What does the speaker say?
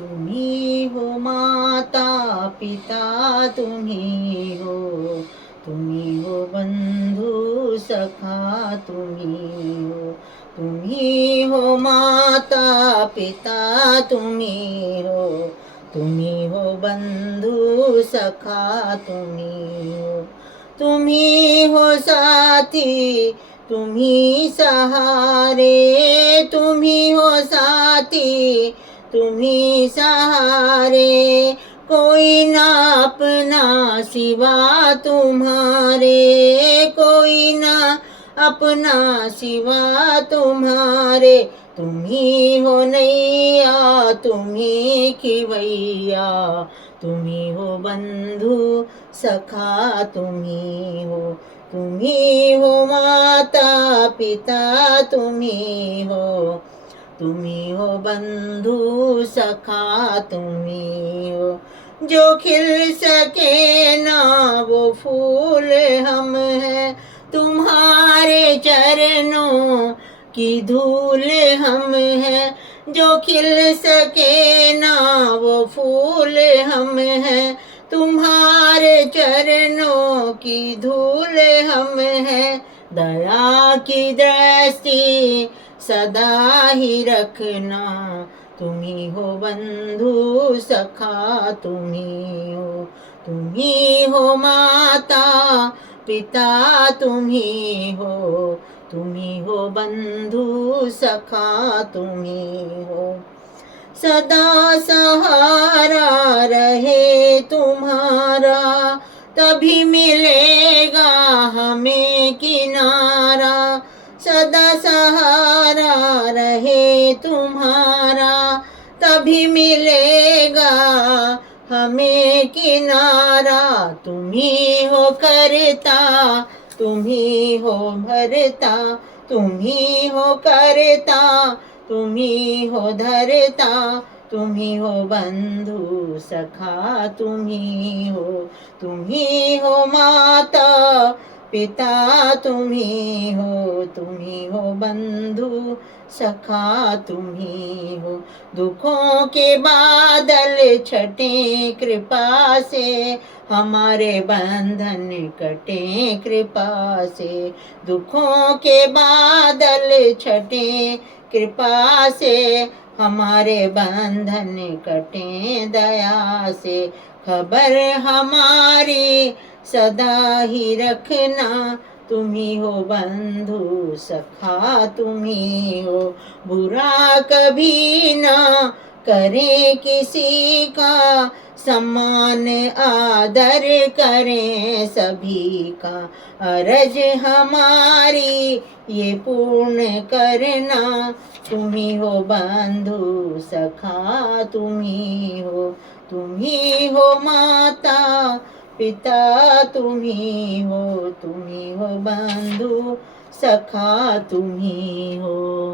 तुम्ही हो माता पिता, तुम्ही हो, तुम्ही हो बंधू सखा, तुम्ही हो, तुम्ही हो माता पिता, तुम्ही हो, तुम्ही हो बंधू सखा, तुम्ही हो, तुम्ही हो साथी, तुम्ही सहारे, तुम्ही हो साथी, तुम्ही सहारे, कोई ना अपना सिवा तुम्हारे, कोई ना अपना सिवा तुम्हारे, तुम्ही हो नैया, तुम्ही खिवैया, तुम्ही हो बंधु सखा, तुम्ही हो, तुम्ही हो माता पिता, तुम्ही हो, तुम्ही हो बंधु सखा, तुम्ही हो, जो खिल सके ना वो फूल हम हैं, तुम्हारे चरणों की धूल हम हैं, जो खिल सके ना वो फूल हम हैं, तुम्हारे चरणों की धूल हम हैं, दया की दृष्टि सदा ही रखना, तुम्ही हो बंधु सखा, तुम्ही हो, तुम्ही हो माता पिता, तुम्ही हो, तुम्ही हो बंधु सखा, तुम्ही हो, सदा सहारा रहे तुम्हारा, तभी मिलेगा हमें किनारा, सदा सहारा रहे तुम्हारा, तभी मिलेगा हमें किनारा, तुम्ही हो करता, तुम्ही हो भरता, तुम्ही हो करता, तुम्ही हो धरता, तुम्ही हो बंधु सखा, तुम्ही हो, तुम्ही हो माता पिता, तुम्ही हो, तुम्ही हो बंधु सखा, तुम्ही हो, दुखों के बादल छटे कृपा से, हमारे बंधन कटे कृपा से, दुखों के बादल छटे कृपा से, हमारे बंधन कटे दया से, खबर हमारी सदा ही रखना, तुम्ही हो बंधु सखा, तुम्ही हो, बुरा कभी ना करें किसी का, सम्मान आदर करें सभी का, अरज हमारी ये पूर्ण करना, तुम्ही हो बंधु सखा, तुम्ही हो, तुम्ही हो माता पिता, तुम्ही हो, तुम्ही हो बंधु सखा, तुम्ही हो।